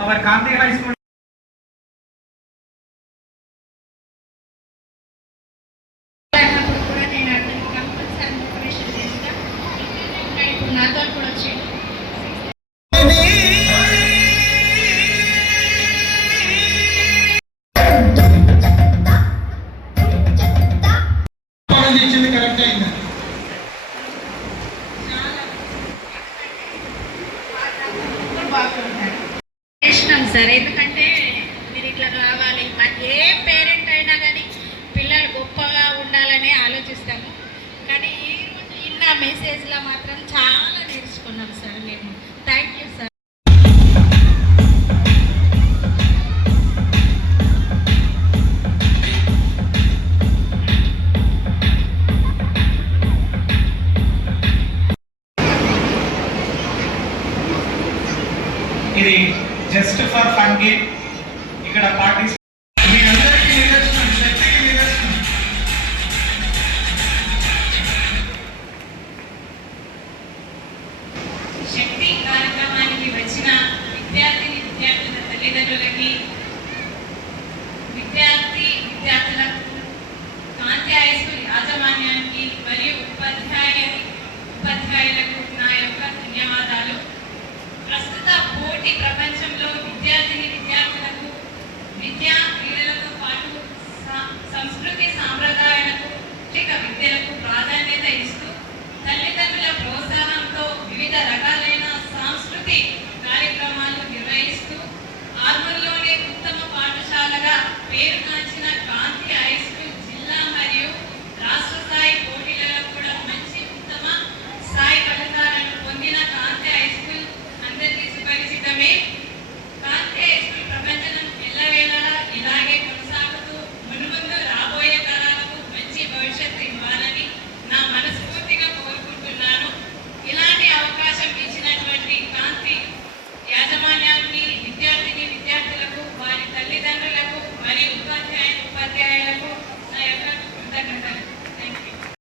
our Gandhi High School. Sir ఎందుకంటే మీరు ఇట్లా కావాలి, ఏ పేరెంట్ అయినా కానీ పిల్లలు గొప్పగా ఉండాలని ఆలోచిస్తాము. కానీ ఈరోజు ఇన్న మెసేజ్లో మాత్రం చాలా నేర్చుకున్నాం సార్ మేము. Thank you sir. ఇది జస్ట్ ఫర్ ఫన్ గేమ్. ఇక్కడ పార్టిసిపేట్